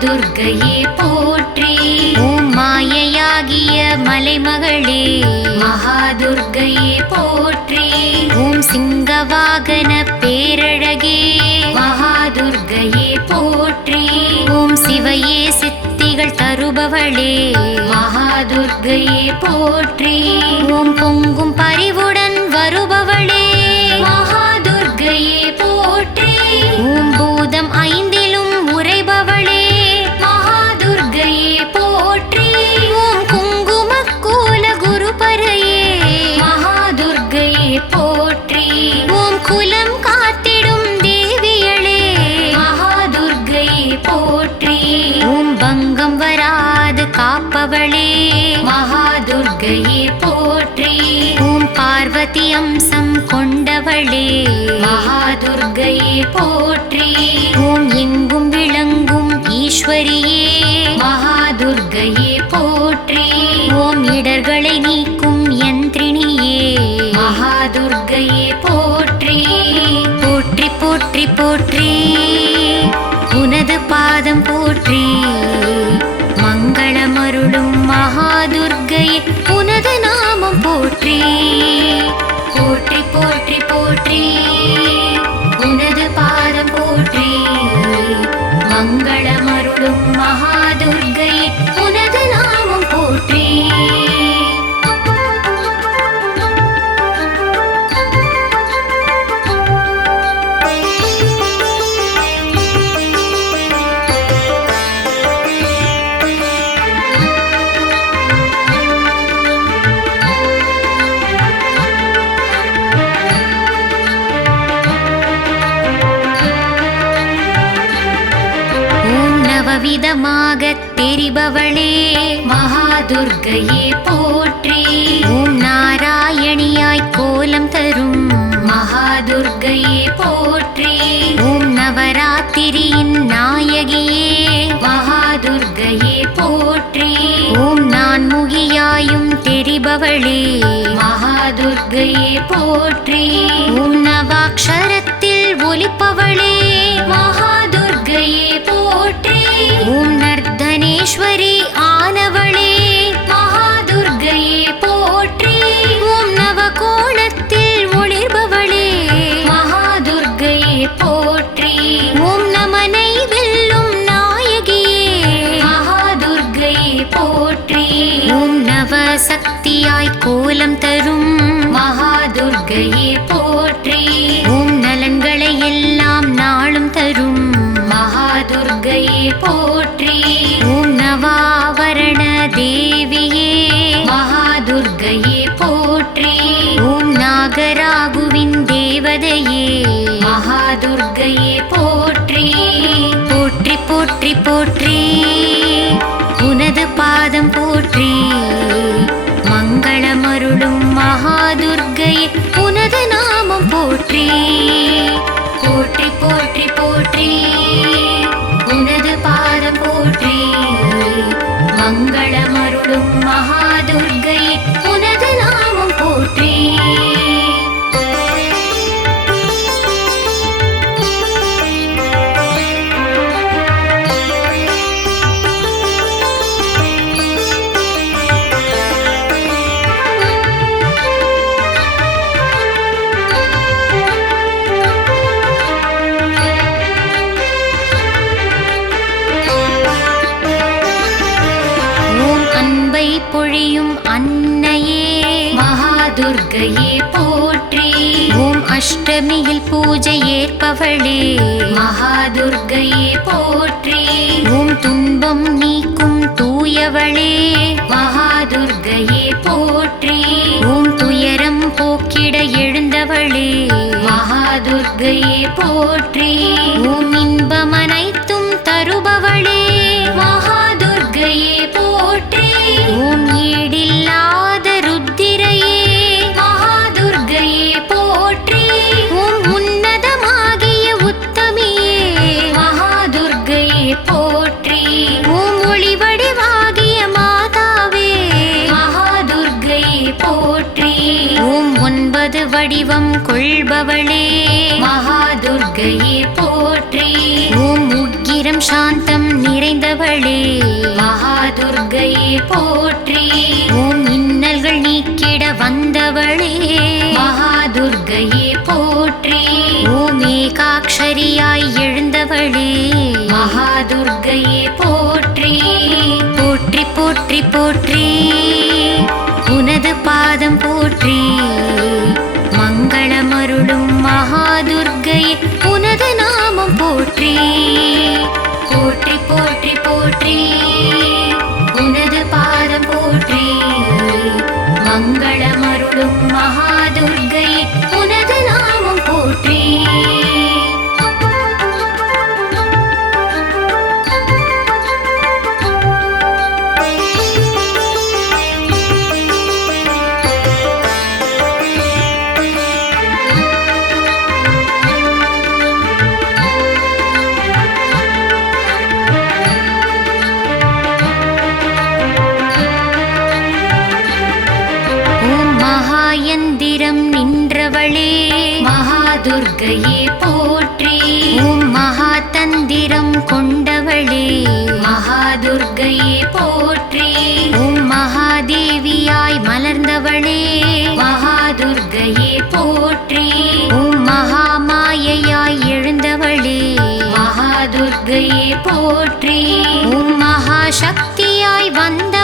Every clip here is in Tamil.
மகாதுர்கையே போற்றி. ஓம் மாயையாகிய மலைமகளே. மகாதுர்கையே போற்றி. ஓம் சிங்கவாகன பேரழகே. மகாதுர்கையே போற்றி. ஓம் சிவையே சித்திகள் தருபவளே. மகாதுர்கையே போற்றி. ஓம் பொங்கும் பரிவுடன் வருபவளே. பார்வதி அம்சம் கொண்டவளே. மகாதுர்கையே போற்றி. ஓம் எங்கும் விளங்கும் ஈஸ்வரியே. மகாதுர்கையே போற்றி. ஓம் இடர்களை நீக்கும் யந்திரிணியே மகாதுர்கையே போற்றி. போற்றி போற்றி போற்றி. உனது பாதம் போற்றி. மங்களமருளும் மகாதுர்கையே. உனது நாமம் போற்றி. போற்றி நவவிதமாகத் தெரிபவளே. மகாதுர்கையே போற்றி. ஓம் நாராயணியாய் கோலம் தரும். மகாதுர்கையே போற்றி. ஓம் நவராத்திரியின் நாயகியே. மகாதுர்கையே போற்றி. ஓம் நான்முகியாயும் தெரிபவளே. மகாதுர்கையே போற்றி. ஓம் நவாக்ஷரத்தில் ஒலிப்பவளே. மகாதுர்கையே போற்றி. ஓம் நர்தனேஸ்வரி ஆனவளே மகாதுர்கையே போற்றி. ஓம் நவகோணத்தில் ஒளிர்பவளே மகாதுர்கையே போற்றி. ஓம் நமனை வெல்லும் நாயகியே மகாதுர்கையே போற்றி. ஓம் நவசக்தியாய் கோலம் தரும் மகாதுர்கையே போற்றி. போற்றி. ஓம் நவாவரண தேவியே மகாதுர்கையே போற்றி. ஓம் நாகராகுவின் தேவதையே மகாதுர்கையே போற்றி. போற்றி போற்றி போற்றி. மகாதுர்கையே அஷ்டமியில் பூஜை ஏற்பவளே. மகாதுர்கையே போற்றி. ஓம் துன்பம் நீக்கும் தூயவளே. மகாதுர்கையே போற்றி. ஓம் துயரம் போக்கிட எழுந்தவளே. மகாதுர்கையே போற்றி. ஓம் இன்பம் வடிவம் கொள்பவளே. மகாதுர்கையே போற்றி. ஓம் உக்கிரம் சாந்தம் நிறைந்தவளே. மகாதுர்கையே போற்றி. ஓம் இன்னல்கள் நீக்கிட வந்தவளே. மகாதுர்கையே போற்றி. ஓம் ஏகாட்சரியாய் எழுந்தவளே. மகாதுர்கையே போற்றி. போற்றி போற்றி போற்றி. உனது பாதம் போற்றி. மகாதுர்கையே போற்றி. ஓம் மகாதந்திரம் கொண்டவளே. மகாதுர்கையே போற்றி. ஓம் மகாதேவியாய் மலர்ந்தவளே. மகாதுர்கையே போற்றி. ஓம் மகாமாயையாய் எழுந்தவளே. மகாதுர்கையே போற்றி. ஓம் மகாசக்தியாய் வந்த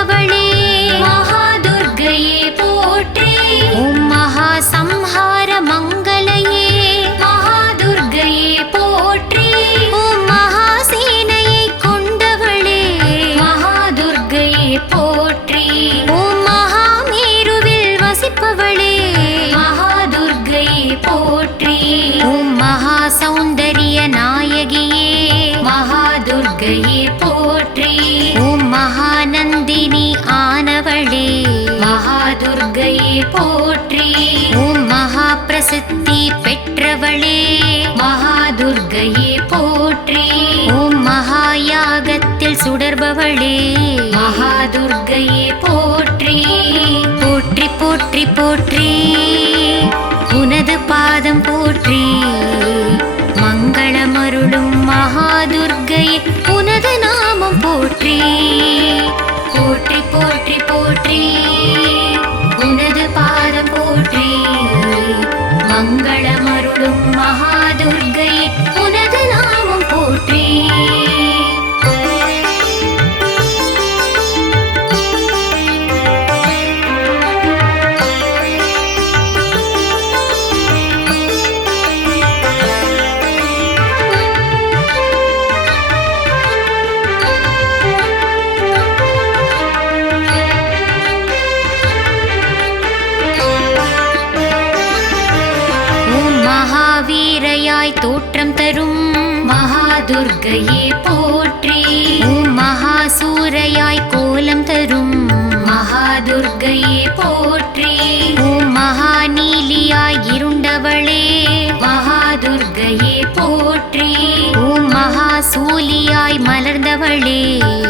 மகாதுர்கையே போற்றி மகாசூரையாய் கோலம் தரும் மகாதுர்கையே போற்றி மகாநீலியாய் இருண்டவளே மகாதுர்கையே போற்றி மகாசூலியாய் மலர்ந்தவளே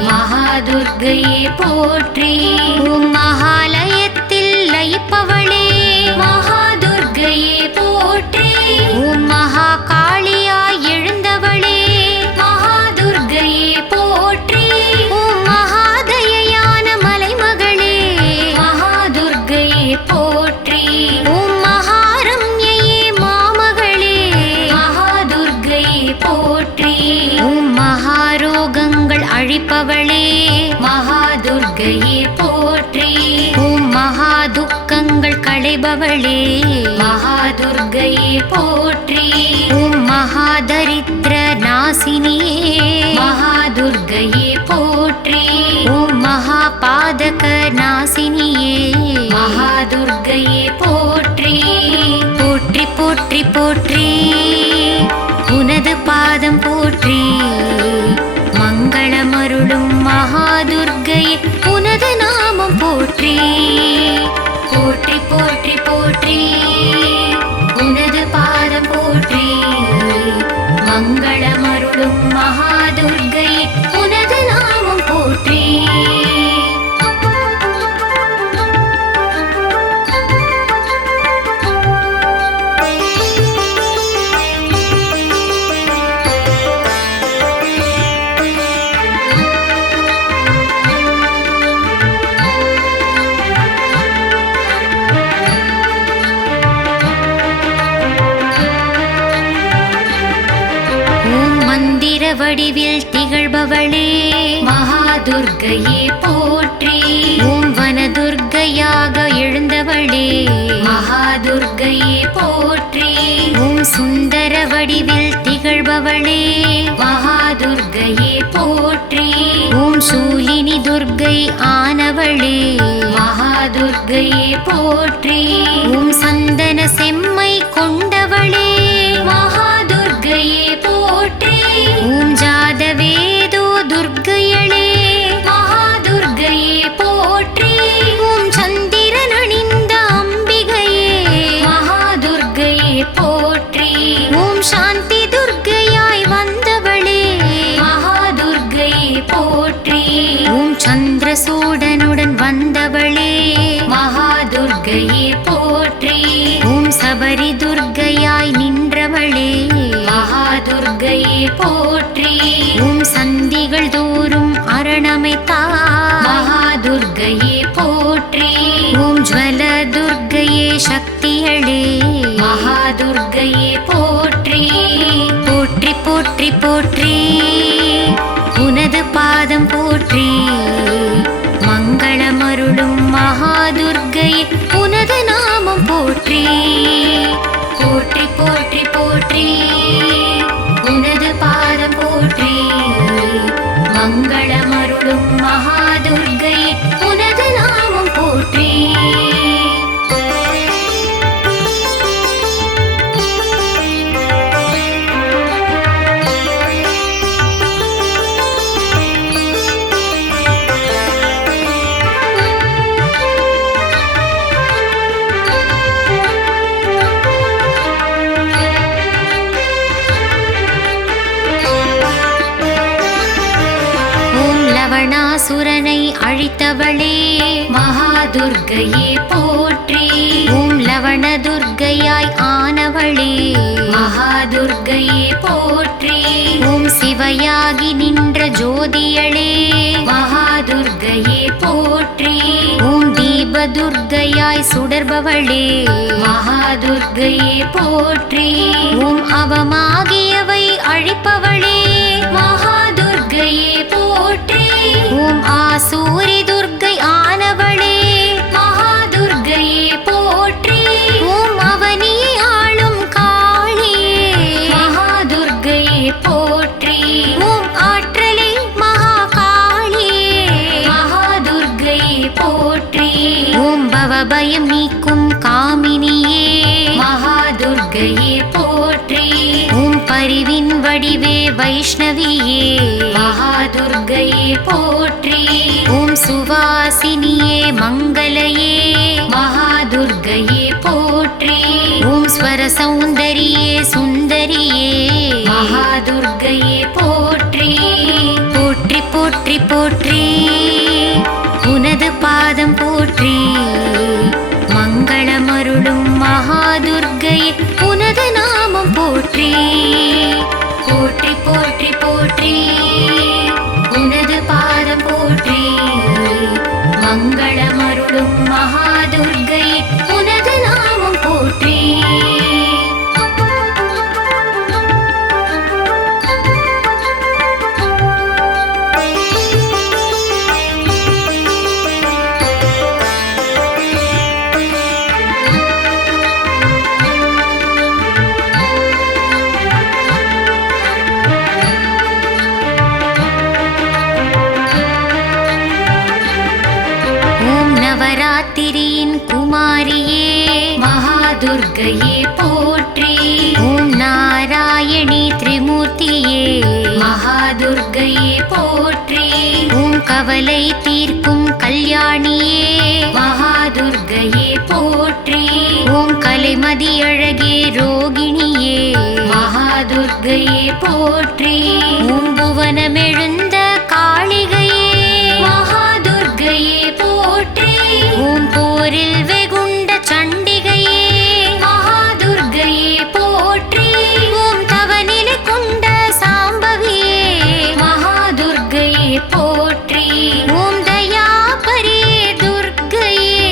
மகாதுர்கையே போற்றி மகாலய களைபவளே மகாதுர்கையே போற்றி. ஓம் மகாதரித்ர நாசினியே. மகாதுர்கையே போற்றி. ஓம் மகாபாதக நாசினியே. மகாதுர்கையே போற்றி. போற்றி போற்றி போற்றி. உனது பாதம் போற்றி. மங்களமருளும் மகாதுர்கையே உனது நாமம் போற்றி. போற்றி போற்றி போற்றி. உனது பாதம் போற்றி. மங்களமருளும் மகாதுர்கை வடிவில் திகழ்பவளே. மகாதுர்கையே போற்றி. ஓம் வனதுர்க்கையாக எழுந்தவளே. மகாதுர்கையே போற்றி. ஓம் சுந்தர வடிவில் திகழ்பவளே. மகாதுர்கையே போற்றி. ஓம் சூலினி துர்கை ஆனவளே. மகாதுர்கையே போற்றி. ஓம் சந்தன செம்மை கொண்ட போற்றி. உம் சந்திகள் தோறும் அரணமைத்தா. மகாதுர்கையே போற்றி. உம் ஜுவல துர்கையே சக்தியளே மகாதுர்கையே போற்றி. போற்றி போற்றி போற்றி. உனது பாதம் போ மகாதுர்க்கையே போற்றி. ஓம் லவண துர்க்கையாய் ஆனவளே. மகாதுர்க்கையே போற்றி. ஓம் சிவையாகி நின்ற ஜோதியளே. மகாதுர்க்கையே போற்றி. ஓம் தீப துர்க்கையாய் சுடர்பவளே. மகாதுர்க்கையே போற்றி. ஓம் அவமாகியவை அழிப்பவளே. மகாதுர்க்கையே போற்றி. ஓம் ஆசூரி பவபயம் நீக்கும் காமினியே. மகாதுர்கையே போற்றி. ஓம் பரிவின் வடிவே வைஷ்ணவியே. மகாதுர்கையே போற்றி. ஓம் சுவாசினியே மங்களையே. மகாதுர்கையே போற்றி. ஓம் ஸ்வர சௌந்தரியே சுந்தரியே. மகாதுர்கையே போற்றி. போற்றி போற்றி போற்றி. உனது பாதம் போற்றி. அருளும் மகாதுர்க்கையே உனது நாமம் போற்றே. நவராத்திரியின் குமாரியே மகாதுர்கையே போற்றி. ஓம் நாராயணி திரிமூர்த்தியே மகாதுர்கையே போற்றி. ஓம் கவலை தீர்க்கும் கல்யாணியே மகாதுர்கையே போற்றி. ஓம் கலைமதி அழகே ரோகிணியே மகாதுர்கையே போற்றி. ஓம் புவனமெழுந்த காளிகையே ஓம் போரில் வெகுண்ட சண்டிகையே மகாதுர்கையே போற்றி ஓம் தவநிலை கொண்ட சாம்பவியே மகாதுர்கையே போற்றி ஓம் தயாபரியே துர்கையே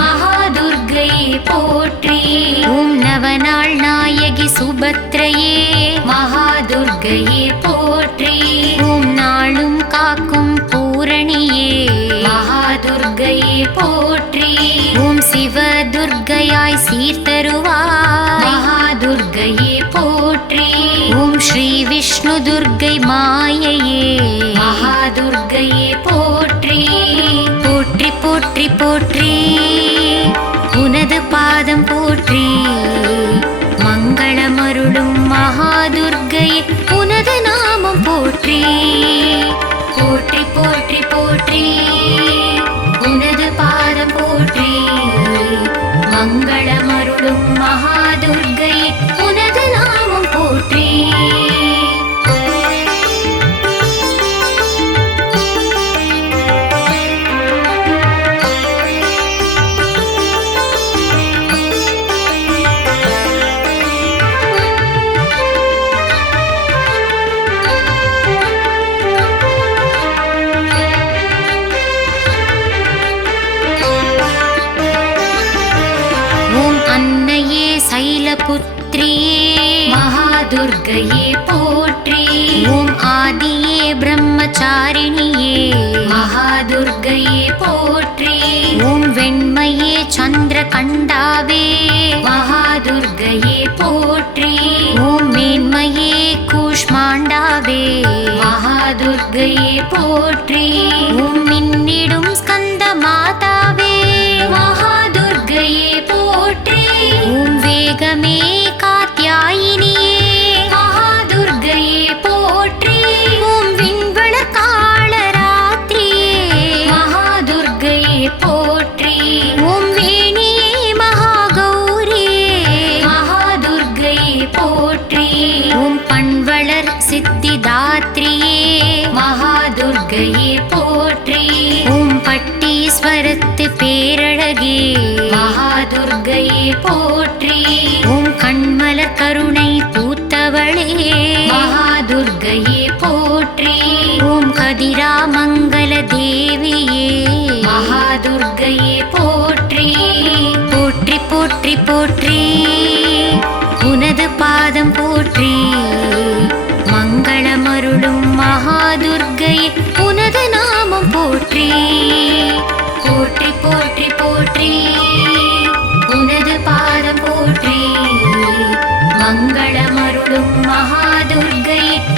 மகாதுர்கையே போற்றி ஓம் நவநாள் நாயகி சுபத்ரையே மகாதுர்கையே போற்றி ஓம் நாளும் காக்கும் பூரணியே மகாதுர்கையே போற்றி. ஓம் சிவதுர்கையாய் சீர்தருவாய். மகாதுர்கையே போற்றி. ஓம் ஸ்ரீ விஷ்ணு துர்கை மாயையே. மகாதுர்கையே போற்றி. போற்றி போற்றி போற்றி. உனது பாதம் போற்றி. மங்களமருளும் மகாதுர்கையே. உனது நாமம் போற்றி. மகாதுர்கையே போற்றி. ஓம் ஆதியே பிரம்மச்சாரிணியே. மகாதுர்கையே போற்றி. ஓம் வெண்மையே சந்திர கண்டாவே மகாதுர்கையே போற்றி. ஓம் மேன்மையே கூஷ்மாண்டாவே. மகாதுர்கையே போற்றி. ஓம் மகாதுர்கையே போற்றி. ஓம் பட்டீஸ்வரத்து பேரழகே. மகாதுர்கையே போற்றி. ஓம் கண்மல கருணை பூத்தவளே. மகாதுர்கையே போற்றி. ஓம் கதிரா மங்கள தேவியே. மகாதுர்கையே போற்றி. போற்றி போற்றி போற்றி. உனது பாதம் போ மங்களமருளும் மகாதுர்கையே உனது நாமம்